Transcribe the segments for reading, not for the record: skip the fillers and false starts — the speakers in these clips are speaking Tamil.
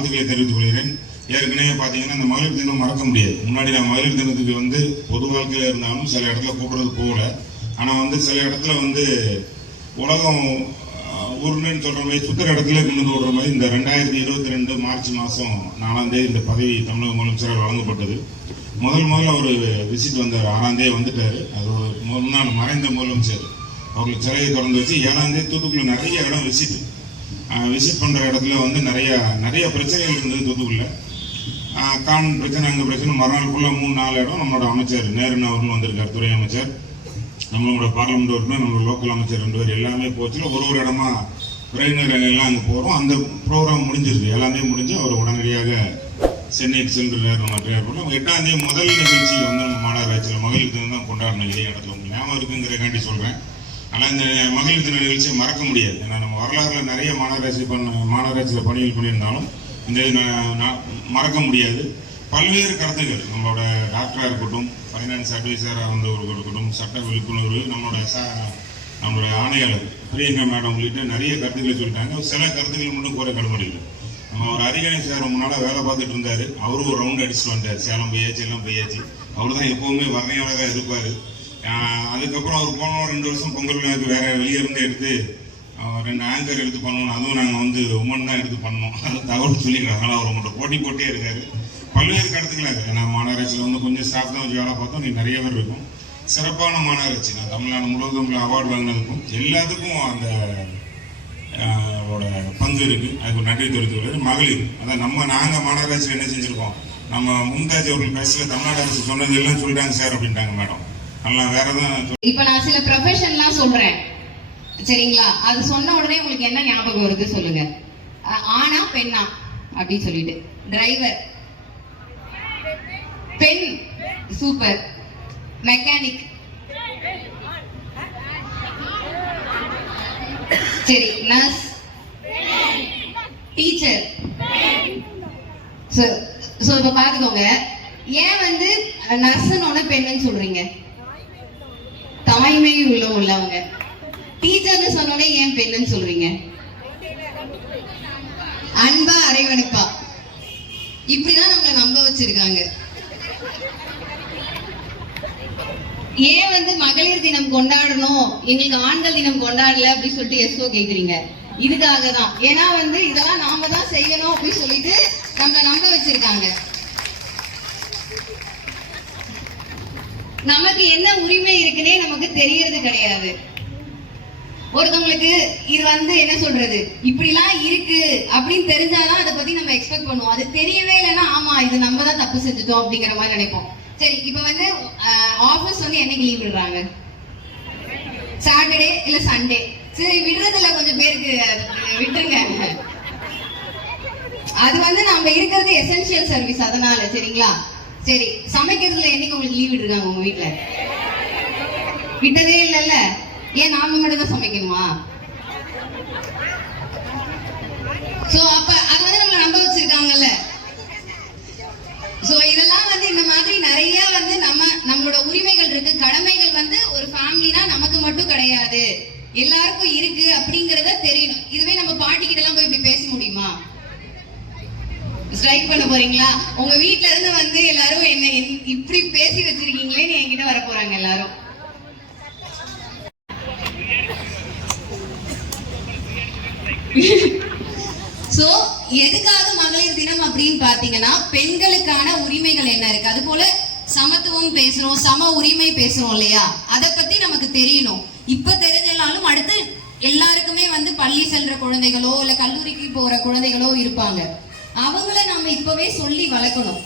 வாழ்த்துக்களை தெரிவித்துக் கொள்கிறேன். ஏற்கனவே பார்த்தீங்கன்னா இந்த மகளிர் தினம் மறக்க முடியாது. முன்னாடி நான் மகளிர் தினத்துக்கு பொது வாழ்க்கையில் இருந்தாலும் சில இடத்துல கூப்பிடுறது போகல. ஆனால் சில இடத்துல உலகம் உருண்டுன்னு சொல்கிற மாதிரி சுற்றுற இடத்துல கொண்டு விடுற மாதிரி இந்த 2022 மார்ச் மாதம் 4ஆம் தேதி இந்த பதவி தமிழக முதலமைச்சரால் வழங்கப்பட்டது. முதல்ல ஒரு விசிட் வந்தார். 6ஆம் தேதி வந்துட்டார். அது முன்னாள் மறைந்த முதலமைச்சர் அவர்களுக்கு சிலையை திறந்து வச்சு 7ஆம் தேதி தூத்துக்குள்ள நிறைய இடம் விசிட் பண்ணுற இடத்துல நிறைய பிரச்சனைகள் இருந்தது. தூத்துக்குள்ள கான் பிரச்சனை, அங்கே பிரச்சனை, மறுநாள் ஃபுல்லாக 3-4 இடம் நம்மளோட அமைச்சர் நேருன்னு அவர்களும் வந்திருக்கார், துறை அமைச்சர், நம்மளோட பார்லிமெண்ட் உறுப்பினர், நம்மளோட லோக்கல் அமைச்சர் 2 பேர் எல்லாமே போச்சுல ஒரு இடமா விரைவினர் எல்லாம் அங்கே போகிறோம். அந்த ப்ரோக்ராம் முடிஞ்சிருக்கு, எல்லாமே முடிஞ்சு அவர் உடனடியாக சென்னைக்கு சென்றுறாரு. மற்ற ஏற்படும் 8ஆம் தேதி முதல் நிகழ்ச்சி நம்ம மாநகராட்சியில் மகளிர் தினம் தான் கொண்டாடின இதே இடத்துல உங்களுக்கு ஞாபகம் இருக்குங்கிறக்காண்டி சொல்கிறேன். ஆனால் இந்த மகளிர் தின நிகழ்ச்சியை மறக்க முடியாது. ஏன்னா நம்ம வரலாறுல நிறைய மாநகராட்சியில் பணிகள் பண்ணியிருந்தாலும் இந்த மறக்க முடியாது. பல்வேறு கருத்துக்கள் நம்மளோட டாக்டராக இருக்கட்டும், ஃபைனான்ஸ் அட்வைசராக வந்தவர்கள் இருக்கட்டும், சட்ட விழிப்புணர்வு, நம்மளோட ஆணையாளர் பிரியங்கா மேடம் உள்ளிட்ட நிறைய கருத்துக்களை சொல்லிட்டாங்க. சில கருத்துக்கள் மட்டும் கூற கடமையில்லை. நம்ம ஒரு அரிகணை சார் ரொம்ப நாளாக வேலை பார்த்துட்டு இருந்தார். அவரும் ஒரு ரவுண்ட் அடிச்சுட்டு வந்தார். சேலம் போயாச்சு, எல்லாம் போயாச்சு. அவர் தான் எப்போவுமே வர்ணையாளராக இருப்பார். அதுக்கப்புறம் அவர் போனோம் 2 வருஷம் பொங்கல் விழாவுக்கு வேற வெளியே இருந்து எடுத்து 2 ஆங்கர் எடுத்து பண்ணணும். அதுவும் நாங்கள் உமன் தான் எடுத்து பண்ணோம். அது தகவல் சொல்லிக்கிறோம். அதனால் அவர் உங்கள்கிட்ட போட்டியே இருக்காரு. பல்வேறு கருத்துக்களாக இருக்குது. ஏன்னா மாநகராட்சியில் கொஞ்சம் ஸ்டாஃப் தான் வச்சு வேலை பார்த்தோம். நீ நிறைய பேர் இருக்கும். சிறப்பான மாநகராட்சி. நான் தமிழ்நாடு முழுவதும் அவார்டு வாங்கினதுக்கும் எல்லாத்துக்கும் அந்த பங்கு இருக்குது. அதுக்கு நன்றி தெரிவித்துள்ளது. மகளிர் அதான் நாங்கள் மாநகராட்சியில் என்ன செஞ்சுருக்கோம், நம்ம மும்தாஜ் அவர்கள் பேசல தமிழ்நாடு அரசு சொன்னது எல்லாம் சொல்லிட்டாங்க சார் அப்படின்ட்டாங்க மேடம். இப்ப நான் சில ப்ரொஃபஷன்லாம் சொல்றேன் சரிங்களா? அது சொன்ன உடனே உங்களுக்கு என்ன ஞாபகம் வருது சொல்லுங்க. ஆனா பெண்ணா அப்படின்னு சொல்லிட்டு. டிரைவர் பெண், சூப்பர். மெக்கானிக் சரி. Nurse, teacher. சோ இப்ப பாத்துக்கோங்க, ஏன் நர்ஸ்னு பெண்ணுன்னு சொல்றீங்க? தாய்மை உள்ளவங்க. டீச்சர்னு சொன்னோடனே ஏன் பெண்ணுன்னு சொல்றீங்க? அன்பா அரவணைப்பா. இப்படிதான் நம்மளை நம்ப வச்சிருக்காங்க. ஏன் மகளிர் தினம் கொண்டாடணும், எங்களுக்கு ஆண்கள் தினம் கொண்டாடல அப்படின்னு சொல்லிட்டு எஸ்ஓ கேக்குறீங்க? இதுக்காக தான். ஏன்னா இதெல்லாம் நாம தான் செய்யணும் அப்படின்னு சொல்லிட்டு நம்மளை நம்ப வச்சிருக்காங்க. நமக்கு என்ன உரிமை இருக்குன்னே நமக்கு தெரியறது கிடையாது. ஒருத்தவங்களுக்கு இது என்ன சொல்றது, இப்படிலாம் இருக்கு அப்படின்னு தெரிஞ்சாதான் அதை பத்தி நம்ம எக்ஸ்பெக்ட் பண்ணுவோம். அது தெரியவே இல்லைன்னா ஆமா இது நம்ம தான் தப்பு செஞ்சுட்டோம் அப்படிங்கிற மாதிரி நினைப்போம். சரி, இப்ப ஆபீஸ் என்னைக்கு லீவ் விடுறாங்க? சாட்டர்டே இல்ல சண்டே. சரி, விடுறதுல கொஞ்சம் பேருக்கு விட்டுருங்க. அது நம்ம இருக்கிறது எசென்சியல் சர்வீஸ், அதனால சரிங்களா? சரி, சமைக்கிறதுல என்னைக்கு உங்களுக்கு லீவ் விட்டுருக்காங்க உங்க வீட்டுல? விட்டதே இல்லைல்ல. ஏன் நாம மட்டும் தான் சமைக்கணுமா? சோ அப்ப அது நம்மள நம்ப வச்சிருக்காங்கல்ல. சோ இதெல்லாம் இந்த மாதிரி நிறைய நம்மளோட உரிமைகள் இருக்கு, கடமைகள் ஒரு ஃபேமிலினா நமக்கு மட்டும் கிடையாது, எல்லாருக்கும் இருக்கு அப்படிங்கறத தெரியணும். இதுவே நம்ம பாட்டி கிட்ட எல்லாம் போய் இப்படி பேச முடியுமா? ஸ்ட்ரைக் பண்ண போறீங்களா? உங்க வீட்ல இருந்து எல்லாரும் என்ன இப்படி பேசி வச்சிருக்கீங்களேன்னு என்கிட்ட வர போறாங்க எல்லாரும். சோ எதுக்காக மகளிர் தினம் அப்படின்னு பாத்தீங்கன்னா, பெண்களுக்கான உரிமைகள் என்ன இருக்கு, அது போல சமத்துவம் பேசுறோம், சம உரிமை பேசுறோம் இல்லையா? அத பத்தி நமக்கு தெரியணும். இப்ப தெரிஞ்சாலும் அடுத்து எல்லாருக்குமே பள்ளி செல்ற குழந்தைகளோ இல்ல கல்லூரிக்கு போற குழந்தைகளோ இருப்பாங்க. அவங்கள நம்ம இப்பவே சொல்லி வளர்க்கணும்.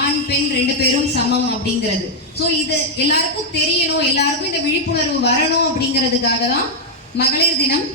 ஆண் பெண் 2 பேரும் சமம் அப்படிங்கிறது. சோ இது எல்லாருக்கும் தெரியணும், எல்லாருக்கும் இந்த விழிப்புணர்வு வரணும் அப்படிங்கிறதுக்காக தான் மகளிர் தினம்